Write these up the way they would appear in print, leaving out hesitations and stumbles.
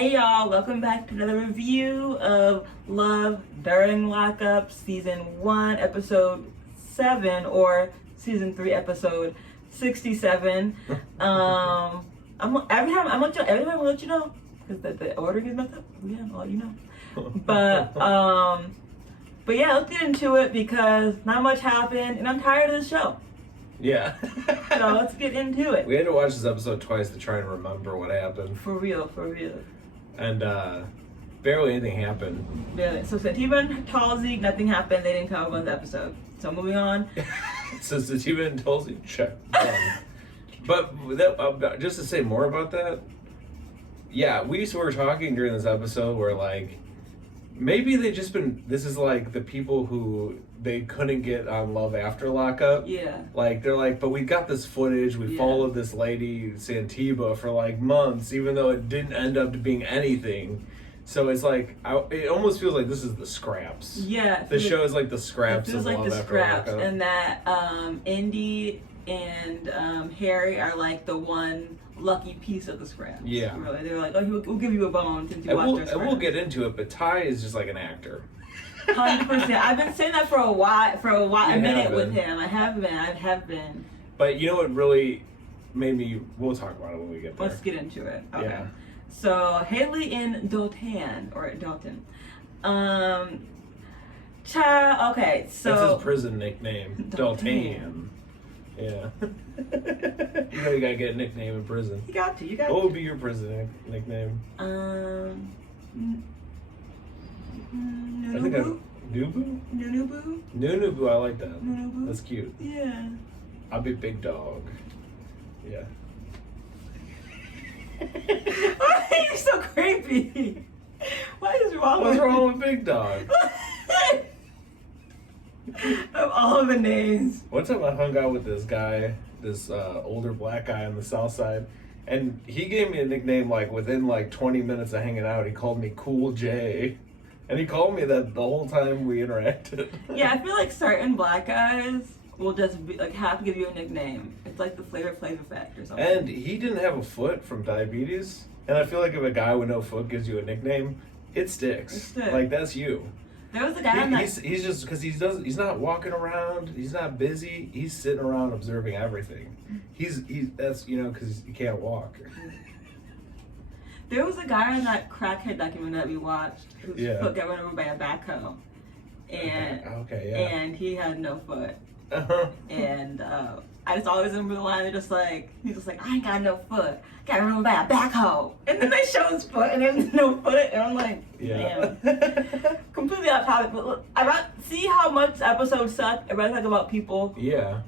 Hey y'all, welcome back to another review of Love During Lockup, Season 1, Episode 7, or Season 3, Episode 67. Every time I let you know, because the ordering is messed up. Yeah, I'll let you know. But yeah, let's get into it because not much happened, and I'm tired of the show. Yeah. So let's get into it. We had to watch this episode twice to try and remember what happened. For real. And barely anything happened. Really. So Sativa and Halsey, nothing happened. They didn't come up on the episode. So moving on. So Sativa and Halsey, check. But that, just to say more about that, yeah, we were talking during this episode where like, maybe they just been, this is like the people who they couldn't get on Love After Lockup. Yeah. Like, they're like, but we got this footage, we followed this lady, Santiba, for like months, even though it didn't end up being anything. So it's like, it almost feels like this is the scraps. Yeah. The show is like the scraps of Love After Lockup. It feels like the scraps, and that Indy and Harry are like the one lucky piece of the scraps. Yeah. Really. They're like, oh, we'll give you a bone since you watched our scraps. And we'll get into it, but Ty is just like an actor. 100%. I've been saying that for a while, a minute with him. I have been. But you know what really made me, we'll talk about it when we get there. Let's get into it. Okay. Yeah. So Haley and Dalton. Okay, so that's his prison nickname. Dalton. Yeah. You know you gotta get a nickname in prison. You got to. What would be your prison nickname? I think Nubu? Nubu, I like that. Nubu. That's cute. Yeah. I'll be Big Dog. Yeah. Why are you so creepy? What is wrong What's wrong with Big Dog? Of all the names. One time I hung out with this guy, this older black guy on the south side, and he gave me a nickname like within like 20 minutes of hanging out. He called me Cool J. And he called me that the whole time we interacted. Yeah, I feel like certain black guys will just be, like have to give you a nickname. It's like the flavor effect or something. And he didn't have a foot from diabetes. And I feel like if a guy with no foot gives you a nickname, it sticks. Like that's you. There was a guy he's just because he's not walking around, he's not busy, he's sitting around observing everything. That's because he can't walk. There was a guy in that crackhead documentary that we watched whose foot got run over by a backhoe, and he had no foot. And I just always remember the line. He's just like, I ain't got no foot. Got run over by a backhoe. And then they show his foot, and there's no foot, and I'm like, damn. Completely off topic, but look, see how much episodes suck. I'd rather talk about people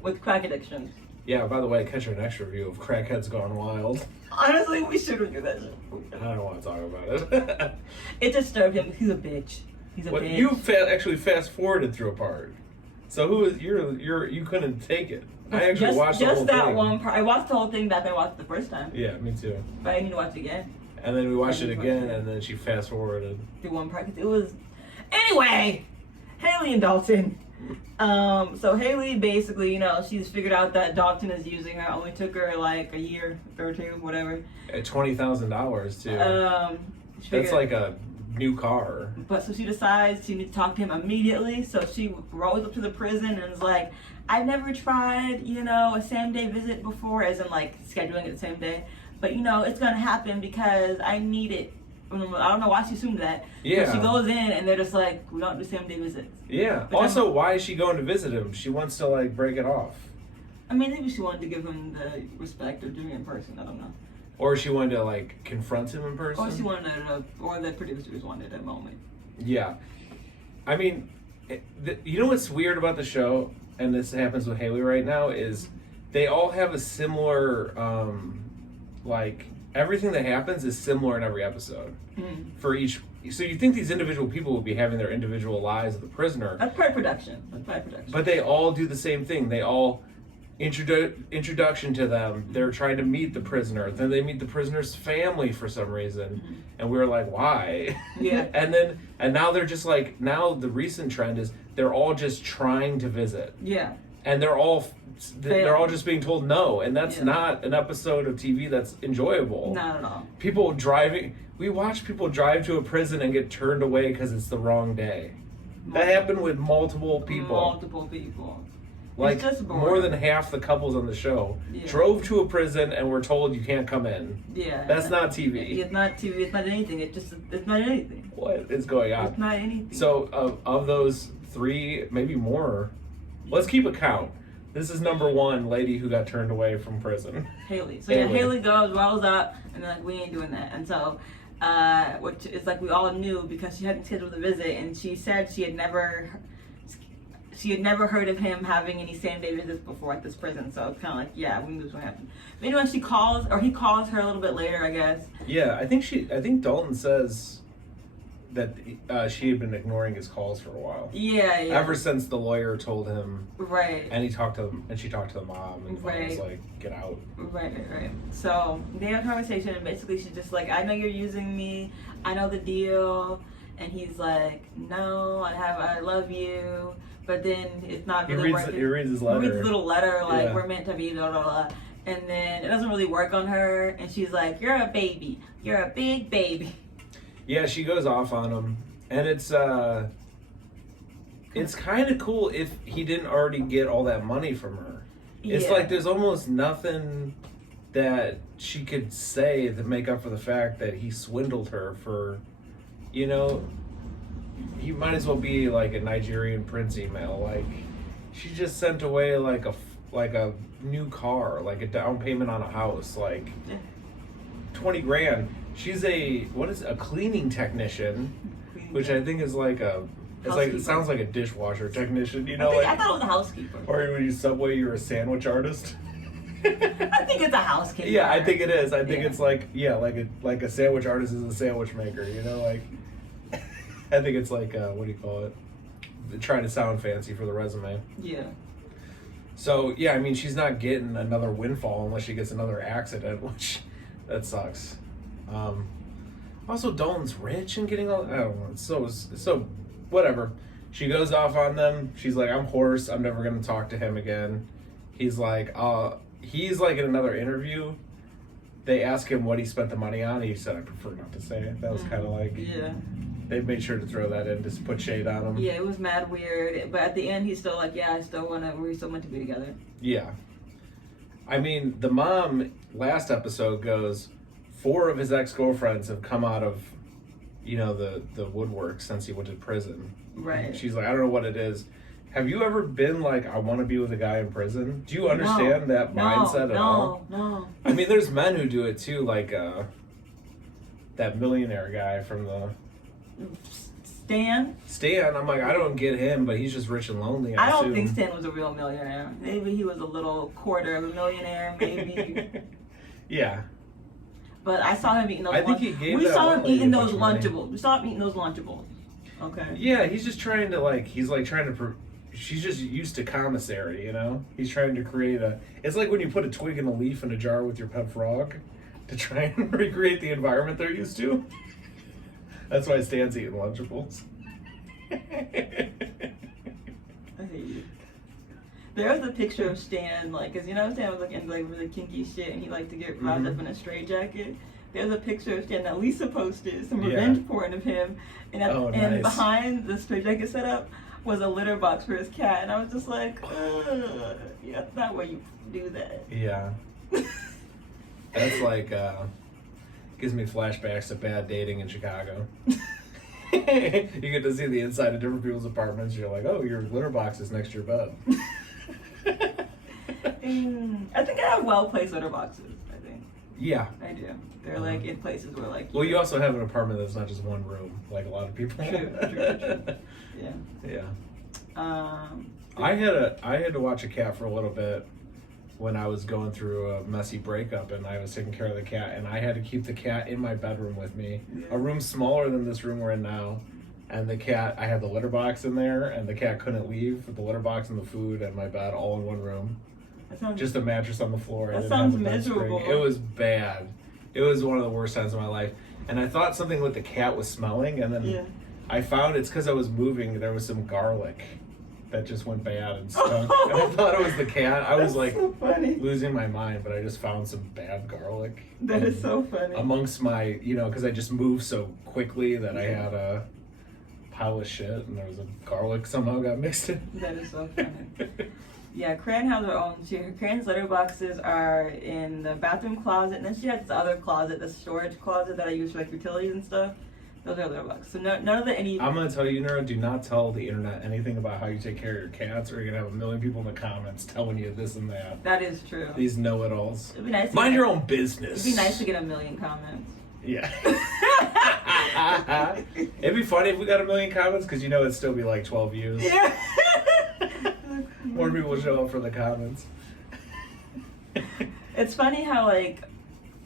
with crack addictions. Yeah, by the way, catch our next review of Crackheads Gone Wild. Honestly, we should review that shit. I don't want to talk about it. It disturbed him. He's a bitch. Bitch. You actually fast forwarded through a part. So who is you couldn't take it. I actually watched the whole thing. Just that one part. I watched the whole thing back then I watched it the first time. Yeah, me too. But I need to watch it again. And then we watched it again, and then she fast forwarded. The one part. It was... Anyway! Haley and Dalton. So Haley basically, she's figured out that Dalton is using her. Only took her like a year or two, whatever. At $20,000 too. That's like a new car. But so she decides she needs to talk to him immediately. So she rolls up to the prison and is like, I've never tried, a same-day visit before, as in like scheduling it the same day. But it's gonna happen because I need it. I don't know why she assumed that. Yeah. But she goes in and they're just like, we don't do same-day visits. Yeah. Also, why is she going to visit him? She wants to like break it off. I mean, maybe she wanted to give him the respect of doing it in person. I don't know. Or she wanted to like confront him in person. Or she wanted to, or the producers wanted a moment. Yeah. I mean, you know what's weird about the show, and this happens with Haley right now, is they all have a similar, like, everything that happens is similar in every episode for each. So you think these individual people would be having their individual lives of the prisoner. That's part of production. But they all do the same thing. They all introduction to them. They're trying to meet the prisoner. Then they meet the prisoner's family for some reason, and we were like, why? Yeah. and now they're just like, now the recent trend is they're all just trying to visit. Yeah. and they're all just being told no, and that's not an episode of TV that's enjoyable. Not at all. People driving. We watch people drive to a prison and get turned away because it's the wrong day. That happened with multiple people. Multiple people. Like, it's just boring. More than half the couples on the show drove to a prison and were told you can't come in. Yeah. That's not TV. It's not TV. It's not anything. It's not anything. What is going on? It's not anything. So, of those 3, maybe more, let's keep a count. This is number 1 lady who got turned away from prison. Haley. So Haley goes, rolls up, and they're like, we ain't doing that. And so, which is like we all knew because she hadn't scheduled the visit, and she said she had never heard of him having any same-day visits before at this prison. So it's kind of like, yeah, we knew this would happen. But anyway, he calls her a little bit later, I guess. Yeah, I think Dalton says that she had been ignoring his calls for a while. Yeah. Ever since the lawyer told him. Right. And she talked to the mom, and the mom was like, "Get out." Right. So they have a conversation, and basically she's just like, "I know you're using me. I know the deal." And he's like, "No, I love you." But then it's not really working. He reads his letter. He reads a little letter like, "We're meant to be, blah, blah, blah." And then it doesn't really work on her, and she's like, "You're a baby. You're a big baby." Yeah, she goes off on him, and it's kind of cool if he didn't already get all that money from her. It's like there's almost nothing that she could say to make up for the fact that he swindled her for, he might as well be like a Nigerian prince email. Like, she just sent away like a new car, like a down payment on a house, like $20,000. She's a cleaning technician, which I think is like it sounds like a dishwasher technician, I thought it was a housekeeper. Or when you Subway, you're a sandwich artist. I think it's a housekeeper. Yeah, I think it is. I think it's like a sandwich artist is a sandwich maker. I think it's like what do you call it? Trying to sound fancy for the resume. Yeah. So yeah, I mean, she's not getting another windfall unless she gets another accident, which that sucks. Also, Dalton's rich and getting all. I don't know. It's so whatever. She goes off on them. She's like, "I'm hoarse. I'm never gonna talk to him again." He's like in another interview. They ask him what he spent the money on. He said, "I prefer not to say it." That was kind of like they made sure to throw that in to put shade on him. Yeah, it was mad weird. But at the end, he's still like, "Yeah, we're still meant to be together." Yeah. I mean, the mom last episode goes, 4 of his ex-girlfriends have come out of, the woodwork since he went to prison. Right. She's like, I don't know what it is. Have you ever been like, I want to be with a guy in prison? Do you understand that mindset at all? No. I mean, there's men who do it too, like that millionaire guy from the... Stan, I'm like, I don't get him, but he's just rich and lonely. I don't think Stan was a real millionaire. Maybe he was a little quarter of a millionaire, maybe. Yeah. But I saw him eating those. I think he gave We that saw one him lady eating a bunch those of money. Lunchables. We saw him eating those Lunchables. Okay. Yeah, he's just trying to she's just used to commissary, He's trying to create it's like when you put a twig and a leaf in a jar with your pet frog to try and recreate the environment they're used to. That's why Stan's eating Lunchables. I hate you. There was a picture of Stan, because Stan was into really kinky shit, and he liked to get wrapped up in a straitjacket. There's a picture of Stan that Lisa posted, some revenge porn of him, and and behind the straitjacket setup was a litter box for his cat, and I was just like, ugh, yeah, that's not where you do that. Yeah. That's like, gives me flashbacks to bad dating in Chicago. You get to see the inside of different people's apartments. You're like, oh, your litter box is next to your bed. I think I have well-placed litter boxes, I think. Yeah. I do. They're in places where Well, you also have an apartment that's not just one room, like a lot of people. True. Yeah. I had to watch a cat for a little bit when I was going through a messy breakup, and I was taking care of the cat, and I had to keep the cat in my bedroom with me, a room smaller than this room we're in now, and the cat, I had the litter box in there, and the cat couldn't leave with the litter box and the food and my bed all in one room. Just a mattress on the floor. That sounds miserable. It was bad. It was one of the worst times of my life, and I thought something with the cat was smelling, and then I found it's because I was moving. There was some garlic that just went bad and stunk. And I thought it was the cat. I was like so funny. losing my mind, but I just found some bad garlic. That is so funny. Amongst my, because I just moved so quickly that I had a pile of shit and there was a garlic somehow got mixed in. That is so funny. Yeah, Cran has her own too. Cran's litter boxes are in the bathroom closet, and then she has this other closet, the storage closet that I use for like utilities and stuff. Those are litter boxes. So none of the any. I'm gonna tell you, Nora, do not tell the internet anything about how you take care of your cats, or you're gonna have a million people in the comments telling you this and that. That is true. These know-it-alls. It'd be nice. Mind your own business. It'd be nice to get a million comments. Yeah. It'd be funny if we got a million comments, because it'd still be like 12 views. Yeah. More people would show up for the comments. It's funny how like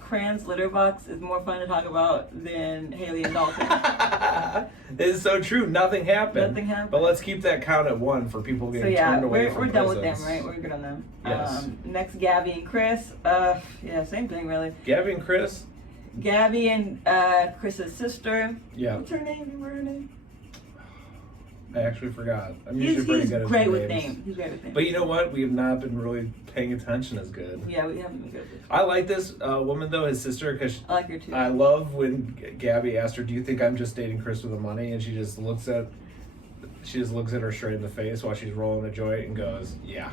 Cran's litter box is more fun to talk about than Haley and Dalton. It is so true. Nothing happened. Nothing happened. But let's keep that count at 1 for people getting turned away from we're done with prisons. them, right? We're good on them. Yes. Next, Gabby and Chris. Yeah, same thing really. Gabby and Chris. Gabby and Chris's sister. Yeah. What's her name? Remember her name? I actually forgot. I'm He's usually pretty good at great with names. names. He's great with names. But you know what? We have not been really paying attention as good. Yeah, we haven't been good with this. I like this woman though, his sister, because I like her too. I love when Gabby asked her, "Do you think I'm just dating Chris with the money?" And she just looks at her straight in the face while she's rolling a joint and goes, "Yeah."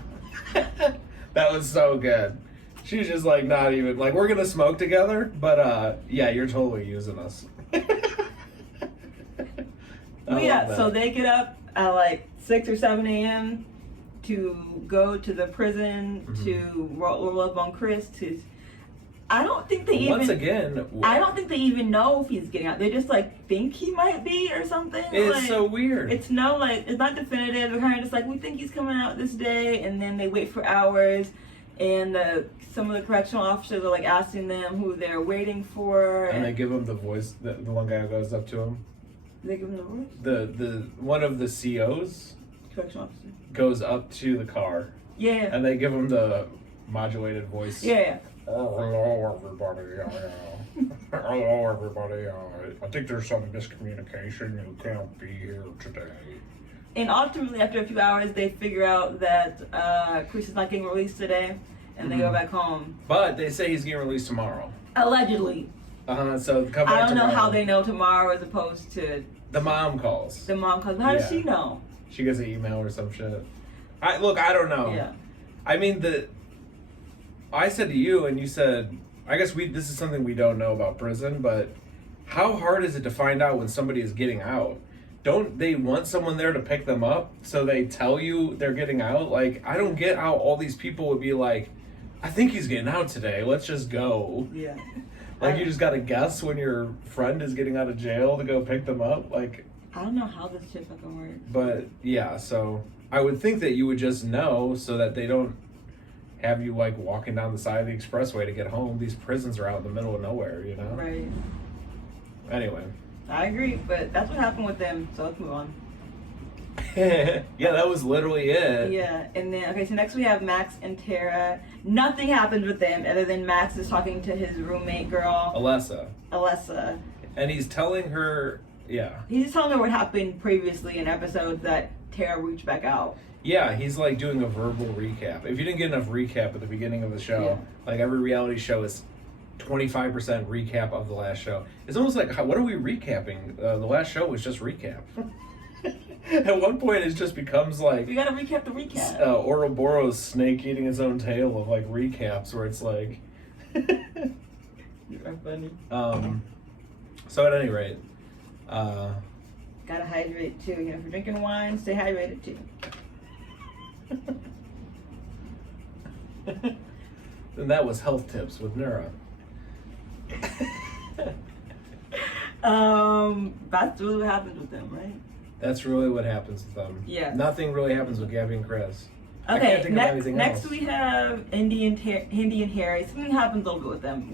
That was so good. She's just like not even like we're gonna smoke together, but yeah, you're totally using us. Yeah, so they get up at like 6 or 7 a.m. to go to the prison to roll up on Chris. I don't think they Once again, I don't think they even know if he's getting out. They just like think he might be or something. It's like, so weird. It's it's not definitive. They're kind of just like, we think he's coming out this day, and then they wait for hours, and some of the correctional officers are like asking them who they're waiting for, and they give him the voice. The one guy goes up to him. They give him the voice. The one of the COs Correctional officer goes up to the car. Yeah. And they give him the modulated voice. Yeah. Oh, hello, everybody. Hello, everybody. I think there's some miscommunication. You can't be here today. And ultimately, after a few hours, they figure out that Chris is not getting released today, and they go back home. But they say he's getting released tomorrow. Allegedly. So come back I don't tomorrow. know how they know tomorrow as opposed to The mom calls. the mom calls. How does she know? She gets an email or some shit. I don't know. Yeah. I mean, I said to you, and you said, I guess this is something we don't know about prison, but how hard is it to find out when somebody is getting out? Don't they want someone there to pick them up so they tell you they're getting out? Like, I don't get how all these people would be like, I think he's getting out today. Let's just go. Yeah. Like, you just got to guess when your friend is getting out of jail to go pick them up. Like, I don't know how this shit fucking works. but yeah, so I would think that you would just know so that they don't have you like walking down the side of the expressway to get home. These prisons are out in the middle of nowhere, you know? Right. Anyway. I agree, but that's what happened with them, so let's move on. Yeah, that was literally it. Yeah, and then, okay, so next we have Max and Tara. Nothing happens with them other than Max is talking to his roommate girl, Alessa. And he's telling her, yeah. He's telling her what happened previously in episodes that Tara reached back out. Yeah, he's like doing a verbal recap. If you didn't get enough recap at the beginning of the show, like every reality show is 25% recap of the last show. It's almost like, what are we recapping? The last show was just recap. At one point, it just becomes like You gotta recap the recap. Ouroboros snake eating its own tail of like recaps, where it's like. You're funny. So at any rate, Gotta hydrate too. If you're drinking wine, stay hydrated too. and that was health tips with Nura. That's really what happens with them, right? That's really what happens with them. Yeah. Nothing really happens with Gabby and Chris. I can't Okay, think of anything next else. we have Indy and Harry. Something happens a little bit with them.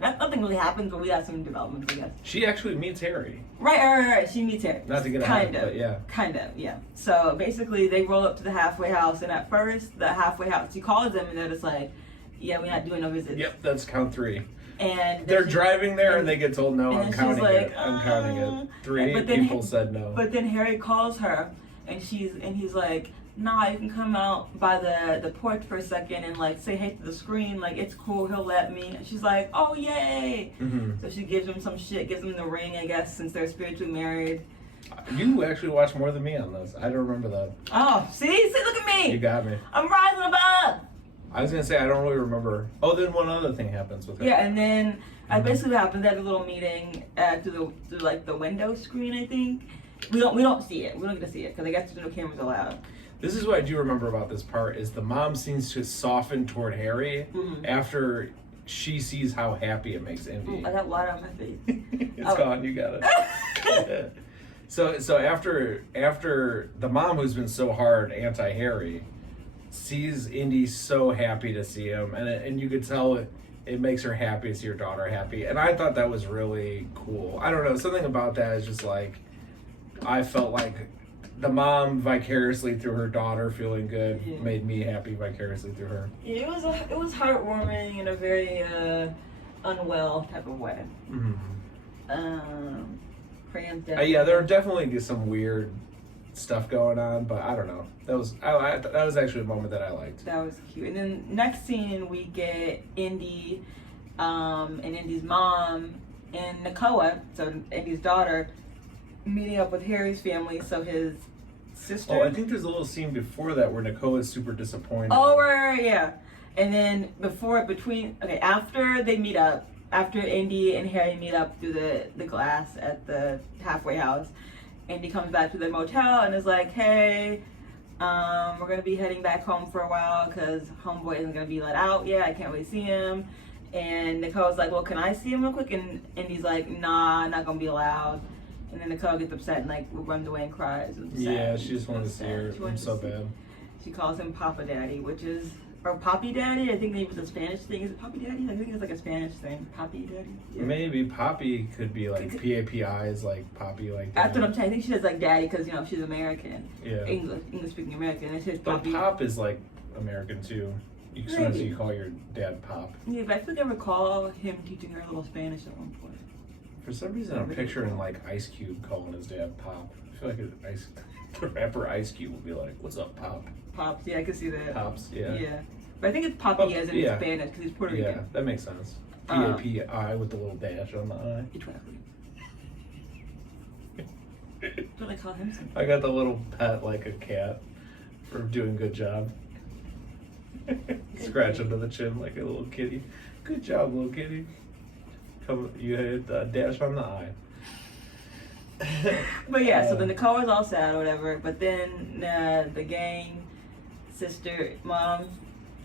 Nothing really happens, but we got some developments, I guess. She actually meets Harry. Right. She meets Harry. Not to get kind ahead, of, but yeah. Kind of, yeah. So basically, they roll up to the halfway house, and at first, the halfway house, she calls them, and they're just like, "Yeah, we're not doing no visits." Yep, that's count 3. And They're driving there, and they get told, "No, and I'm then she's counting like, it. I'm counting it." 3 but then- people said no. But then Harry calls her, and he's like, nah, you can come out by the porch for a second and like say hey to the screen, like it's cool, he'll let me. And she's like, oh yay. So she gives him some shit, gives him the ring, I guess, since they're spiritually married. You actually watch more than me on this. I don't remember that. Oh, see, look at me. You got me. I'm rising above. I was gonna say I don't really remember. Oh, then one other thing happens with her. Yeah, and then basically what happens, they have a little meeting through like the window screen, I think. We don't see it. We don't get to see it because I guess there's no cameras allowed. This is what I do remember about this part is the mom seems to soften toward Harry after she sees how happy it makes Indy. I got water on my face. It's gone. You got it. So after the mom who's been so hard anti-Harry sees Indy so happy to see him, and you could tell it makes her happy to see her daughter happy, and I thought that was really cool. I don't know, something about that is just like I felt like the mom vicariously through her daughter feeling good made me happy vicariously through her. Yeah, it was heartwarming in a very unwell type of way. Yeah, there are definitely some weird stuff going on, but I don't know. That was actually a moment that I liked. That was cute. And then next scene we get Indy and Indy's mom and Nakoa, so Indy's daughter, meeting up with Harry's family, so his sister. Oh, I think there's a little scene before that where Nakoa is super disappointed. Oh, right, yeah. And then after they meet up, after Indy and Harry meet up through the glass at the halfway house, Indy comes back to the motel and is like, hey, we're going to be heading back home for a while because homeboy isn't going to be let out yet. I can't really see him. And Nicole's like, well, can I see him real quick? And Indy's like, nah, not going to be allowed. And then Nicole gets upset and like runs away and cries. Yeah, she just wanted to see her. I'm so bad. She calls him Papa Daddy, which is, or Poppy Daddy. I think it was a Spanish thing. Is it Poppy Daddy? I think it's like a Spanish thing. Poppy Daddy. Yeah. Maybe Poppy could be like PAPI is like Poppy like. That's what I'm saying. I think she says like Daddy because she's American. Yeah. English speaking American. And it's Poppy. But Pop is like American too. Sometimes you call your dad Pop. Yeah, but I feel like I recall him teaching her a little Spanish at one point. For some reason, I'm picturing like Ice Cube calling his dad Pop. I feel like the rapper Ice Cube would be like, "What's up, Pop?" Pops, yeah, I can see that. Pops, yeah. Yeah, but I think it's Poppy as in Spanish because he's Puerto Rican. Yeah, that makes sense. P-A-P-I with the little dash on the I. Exactly. What do I call him? I got the little pet like a cat for doing good job. Scratch under the chin like a little kitty. Good job, little kitty. You hit the dash on the I. But yeah, so the Nicole is all sad or whatever, but then the gang, sister, mom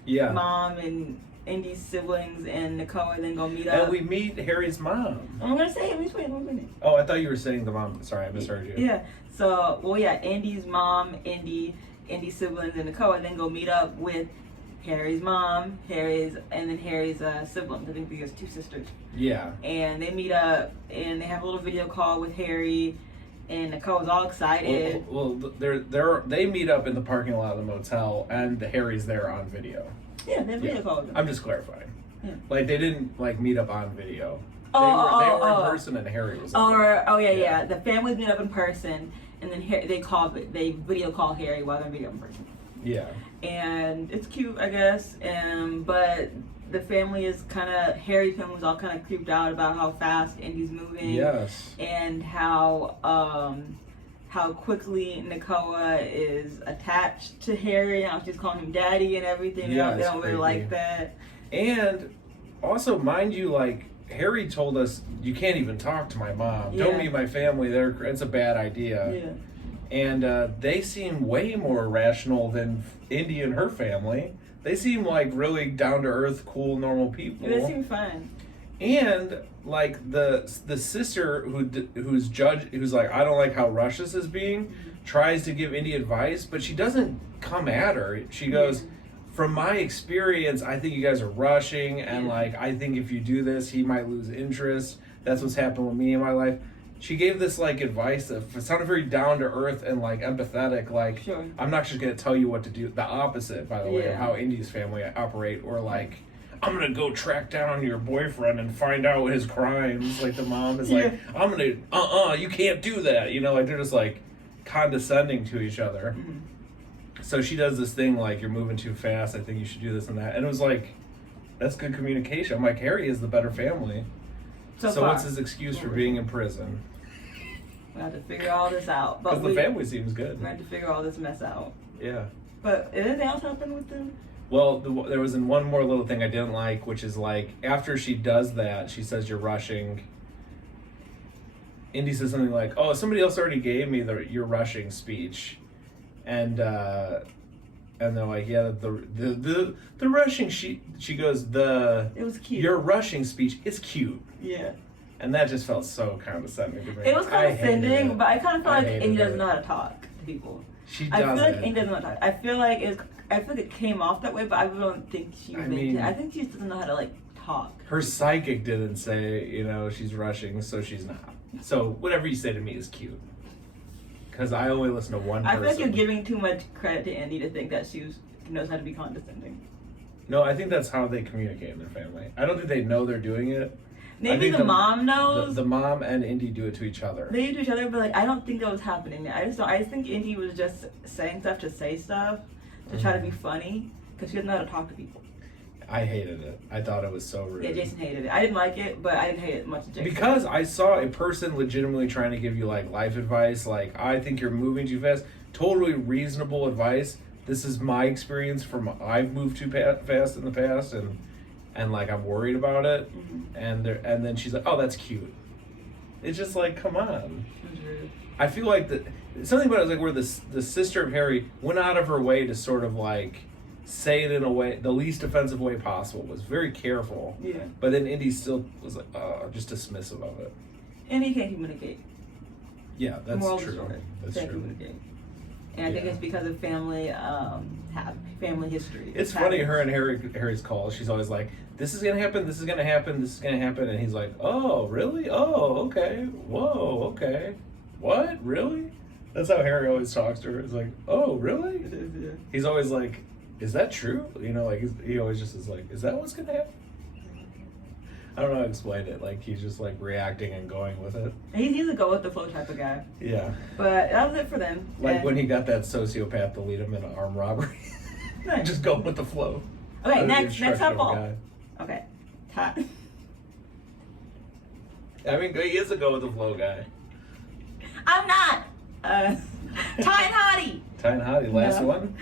and Indy's siblings and Nicole then go meet up. And we meet Harry's mom. I'm gonna say it. Wait 1 minute. Oh, I thought you were saying the mom. Sorry, I misheard you. Yeah. So, Indy's mom, Indy's siblings, and Nicole then go meet up with Harry's mom, Harry's siblings. I think he has 2 sisters. Yeah. And they meet up and they have a little video call with Harry, and Nicole's all excited. Well, they meet up in the parking lot of the motel, and Harry's there on video. Yeah, they have video call with them. I'm just clarifying. Yeah. Like they didn't like meet up on video. They were in person, and Harry was. Yeah. The families meet up in person, and then they video call Harry while they're video in person. Yeah. And it's cute, I guess. But the family is Harry's family is all kind of creeped out about how fast Indy's moving. Yes. And how quickly Nakoa is attached to Harry, how she's calling him daddy and everything. Yeah, they don't really like that. And also, mind you, like Harry told us, you can't even talk to my mom. Yeah. Don't meet my family. It's a bad idea. Yeah. And they seem way more rational than Indy and her family. They seem like really down to earth, cool, normal people. Yeah, they seem fine. And like the sister who's like, I don't like how Russia's is being, tries to give Indy advice, but she doesn't come at her. She goes, from my experience, I think you guys are rushing, and like I think if you do this, he might lose interest. That's what's happened with me in my life. She gave this like advice that sounded very down to earth and like empathetic. Like, sure. I'm not just gonna tell you what to do. The opposite, by the way, of how Indy's family operate. Or like, I'm gonna go track down your boyfriend and find out his crimes. Like the mom is like, I'm gonna, you can't do that. You know, like they're just like condescending to each other. So she does this thing like, you're moving too fast, I think you should do this and that. And it was like, that's good communication. I'm like, Harry is the better family. So what's his excuse for being in prison? We have to figure all this out. Because the family seems good. We have to figure all this mess out. Yeah. But anything else happen with them? Well, there was one more little thing I didn't like, which is like, after she does that, she says, you're rushing. Indy says something like, oh, somebody else already gave me the you're rushing speech. And they're like, yeah, the rushing, she goes, it was cute. Your rushing speech is cute. Yeah. And that just felt so condescending to me. It was condescending, but I kind of feel like Indy doesn't know how to talk to people. She doesn't. I feel like Indy doesn't know how to talk. I feel like it came off that way, but I don't think she was I think she just doesn't know how to like talk. Her psychic didn't say, she's rushing, so she's not. So whatever you say to me is cute. Because I only listen to one person. I feel like you're giving too much credit to Indy to think that she knows how to be condescending. No, I think that's how they communicate in their family. I don't think they know they're doing it. Maybe the mom knows. The mom and Indy do it to each other. They do to each other, but like I don't think that was happening. I just think Indy was just saying stuff to say stuff to try to be funny because she doesn't know how to talk to people. I hated it. I thought it was so rude. Yeah, Jason hated it. I didn't like it, but I didn't hate it much as Jason. Because I saw a person legitimately trying to give you like life advice, like I think you're moving too fast. Totally reasonable advice. This is my experience from I've moved too fast in the past, and like I'm worried about it. And then she's like, oh, that's cute. It's just like, come on. I feel like something about it was like where the sister of Harry went out of her way to sort of like say it in a way, the least offensive way possible, was very careful. Yeah. But then Indy still was like, just dismissive of it. And he can't communicate. Yeah, that's true. That's can't true. Communicate. And I think it's because of family history. It's funny, her and Harry's calls, she's always like, this is gonna happen, this is gonna happen, this is gonna happen, and he's like, oh, really? Oh, okay. Whoa, okay. What? Really? That's how Harry always talks to her. It's like, oh, really? Yeah. He's always like, is that true? Like he always just is like, is that what's gonna happen? I don't know how to explain it. Like he's just like reacting and going with it. He's a go with the flow type of guy. Yeah. But that was it for them. Like when he got that sociopath to lead him in an armed robbery. Nice. Just go with the flow. Okay, next couple. Okay. I mean, he is a go with the flow guy. I'm not. Ty and Hottie. Ty and Hottie, last one?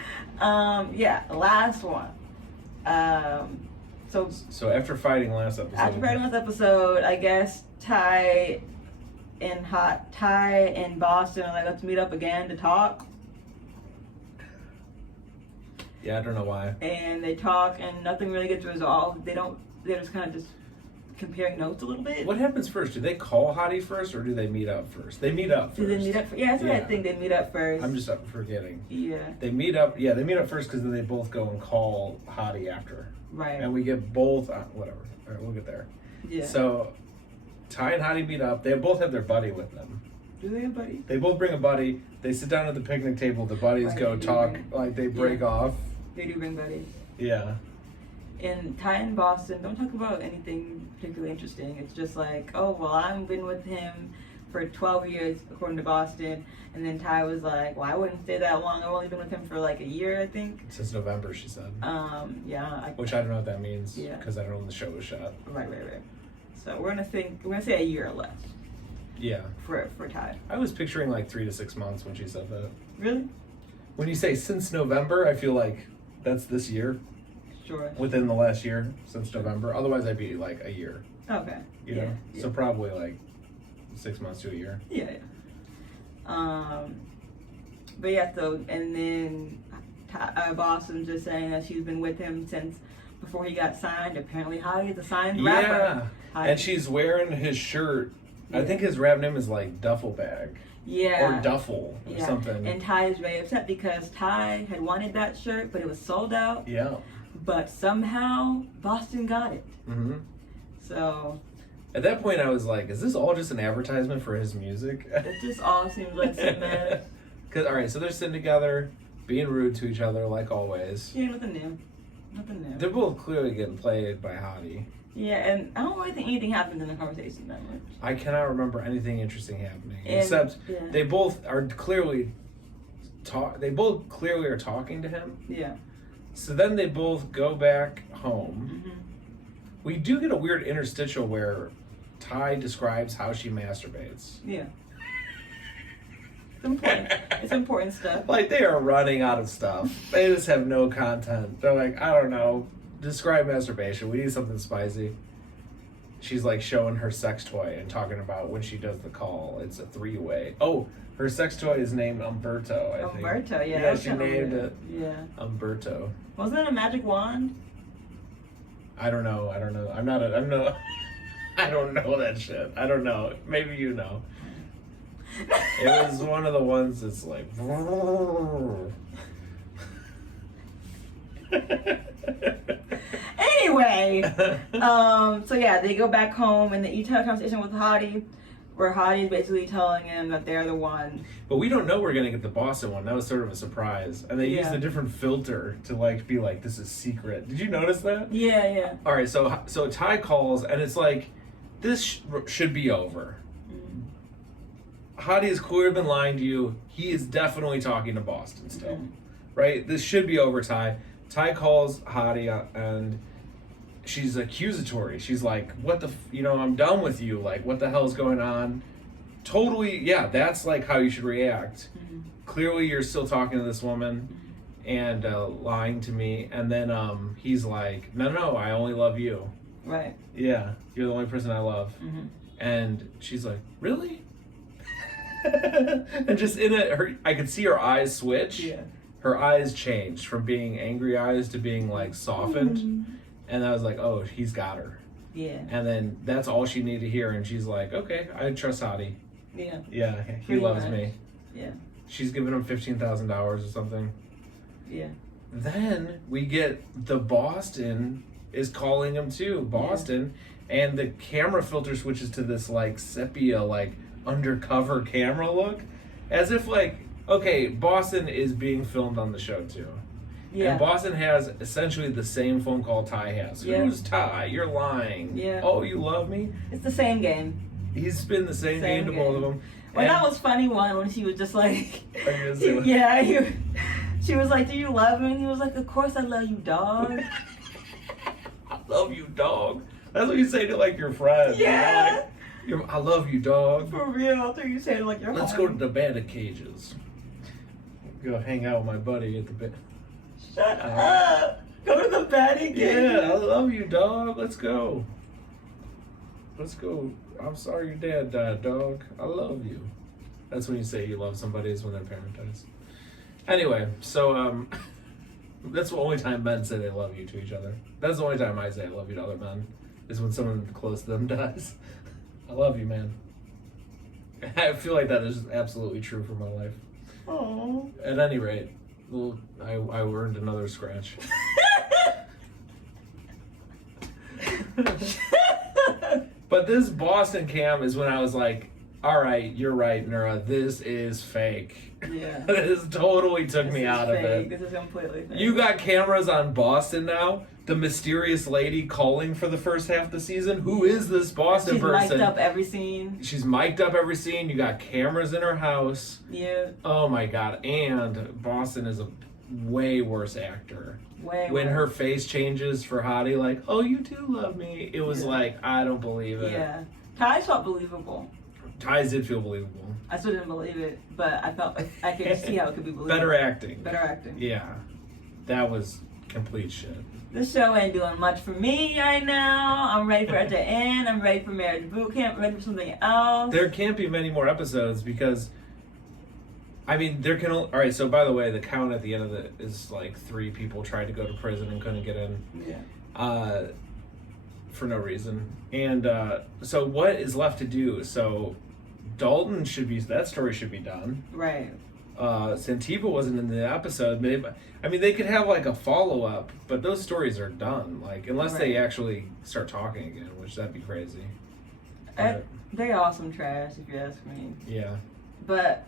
Yeah, last one. So after fighting last episode, I guess Ty and Boston are like, let's meet up again to talk. Yeah, I don't know why. And they talk and nothing really gets resolved. They're just kind of just comparing notes a little bit. What happens first? Do they call Hottie first or do they meet up first? They meet up first. Do they meet up first? Yeah, that's what I think. They meet up first. I'm just forgetting. Yeah. They meet up first because then they both go and call Hottie after. Right. And we get both, whatever. All right, we'll get there. Yeah. So, Ty and Hottie meet up. They both have their buddy with them. Do they have a buddy? They both bring a buddy. They sit down at the picnic table. The buddies go talk, like they break off. They do bring buddies. Yeah. And Ty and Boston don't talk about anything particularly interesting. It's just like, oh, well, I've been with him for 12 years, according to Boston. And then Ty was like, well, I wouldn't stay that long. I've only been with him for like a year, I think. Since November, she said. Yeah. Which I don't know what that means. Yeah. Because I don't know when the show was shot. Right. So we're gonna say a year or less. Yeah. For Ty. I was picturing like 3 to 6 months when she said that. Really? When you say since November, I feel like that's this year. Sure. Within the last year, since November. Otherwise, I'd be like a year. Okay. You know? So probably like 6 months to a year. Yeah. But yeah, so, and then Boston's just saying that she's been with him since before he got signed. Apparently, Hottie's a signed rapper. Yeah. And she's wearing his shirt. Yeah. I think his rap name is like Duffel Bag. Yeah. Or Duffel or something. And Ty is very upset because Ty had wanted that shirt, but it was sold out. Yeah. But somehow Boston got it. Mm-hmm. So. At that point, I was like, is this all just an advertisement for his music? It just all seems like so mad. Because, all right, so they're sitting together, being rude to each other, like always. Yeah, nothing new. They're both clearly getting played by Hottie. Yeah, and I don't really think anything happened in the conversation that much. I cannot remember anything interesting happening. Except they both are clearly They both clearly are talking to him. Yeah. So then they both go back home. Mm-hmm. We do get a weird interstitial where Ty describes how she masturbates. Yeah. It's important. It's important stuff. Like, they are running out of stuff. They just have no content. They're like, I don't know. Describe masturbation. We need something spicy. She's like showing her sex toy and talking about when she does the call. It's a 3-way. Oh, her sex toy is named Umberto, I think. Umberto, yeah. Yeah, she named it Umberto. Umberto. Wasn't it a magic wand? I don't know. I don't know that shit. I don't know. Maybe you know. It was one of the ones that's like. Anyway, so yeah, they go back home and you have a conversation with Hottie, where Hottie's basically telling him that they're the one. But we don't know we're gonna get the Boston one. That was sort of a surprise, and they used a different filter to like be like, this is secret. Did you notice that? Yeah. All right, so Ty calls and it's like, this should be over. Hottie has clearly been lying to you. He is definitely talking to Boston still, right? This should be over, Ty. Ty calls Hottie and she's accusatory. She's like, what the, I'm done with you. Like, what the hell's going on? Totally, yeah, that's like how you should react. Clearly, you're still talking to this woman and lying to me. And then he's like, no, I only love you. Right. Yeah, you're the only person I love. And she's like, really? And just in it, I could see her eyes switch. Yeah. Her eyes changed from being angry eyes to being like softened. And I was like, oh, he's got her. Yeah. And then that's all she needed to hear. And she's like, okay, I trust Hottie. Yeah. Yeah, he loves me. Yeah. She's giving him $15,000 or something. Yeah. Then we get the Boston is calling him too. Boston. Yeah. And the camera filter switches to this like sepia, like undercover camera look. As if like, okay, Boston is being filmed on the show too. Yeah. And Boston has essentially the same phone call Ty has. Yeah. Who's Ty? You're lying. Yeah. Oh, you love me? It's the same game. He's been the same game to both of them. Well, that was funny one when she was just like, she was like, do you love me? And he was like, of course I love you, dog. I love you, dog. That's what you say to like your friend. Yeah. Like, I love you, dog. For real. After you say it like you're Let's go to the bandit cages. Go hang out with my buddy at the band. Shut up. Go to the batting game. Yeah, I love you, dog. Let's go. Let's go. I'm sorry your dad died, dog. I love you. That's when you say you love somebody, is when their parent dies. Anyway, so that's the only time men say they love you to each other. That's the only time I say I love you to other men, is when someone close to them dies. I love you, man. I feel like that is absolutely true for my life. Oh. At any rate, well, I earned another scratch. But this Boston cam is when I was like, all right, you're right, Nura. This is fake. Yeah. This totally took me out of it. This is completely fake. You got cameras on Boston now? The mysterious lady calling for the first half of the season? Who is this Boston person? She's mic'd up every scene. She's mic'd up every scene. You got cameras in her house. Yeah. Oh my God. And Boston is a way worse actor. When her face changes for Hottie, like, oh, you do love me. It was like, I don't believe it. Yeah. Ty felt believable. Ty's did feel believable. I still didn't believe it, but I felt like I could see how it could be believable. Better acting. Better acting. Yeah. That was complete shit. This show ain't doing much for me right now. I'm ready for it to end. I'm ready for Marriage Boot Camp. Ready for something else. There can't be many more episodes because, I mean, there can only... All right, so by the way, the count at the end of it is like 3 people tried to go to prison and couldn't get in. Yeah. For no reason. And so what is left to do? So Dalton that story should be done. Right. Santiva wasn't in the episode. I mean, they could have like a follow-up, but those stories are done. Like, unless they actually start talking again, which that'd be crazy. They are some trash, if you ask me. Yeah. But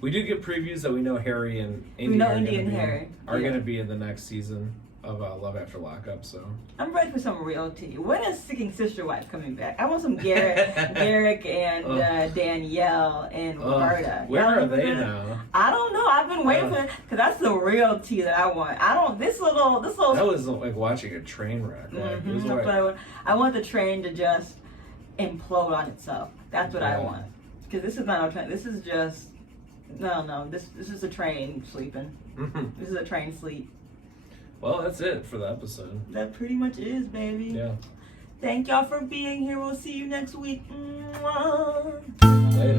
We do get previews that we know Harry and Indy We know are Indy gonna and be- Harry. are Yeah. going to be in the next season of Love After Lockup. So I'm ready for some real tea. When is Sicking Sister Wife coming back? I want some Garrick and Danielle and Roberta. where Y'all are remember they that? now? I don't know. I've been waiting for it because that's the real tea that I want. I don't. This little. That was like watching a train wreck. Like, it was That's like- what I want. I want the train to just implode on itself. That's what I Yeah. want. Because this is not a train. This is just no. This is a train sleeping. Mhm. This is a train sleep. Well, that's it for the episode. That pretty much is, baby. Yeah. Thank y'all for being here. We'll see you next week. Mwah. Later.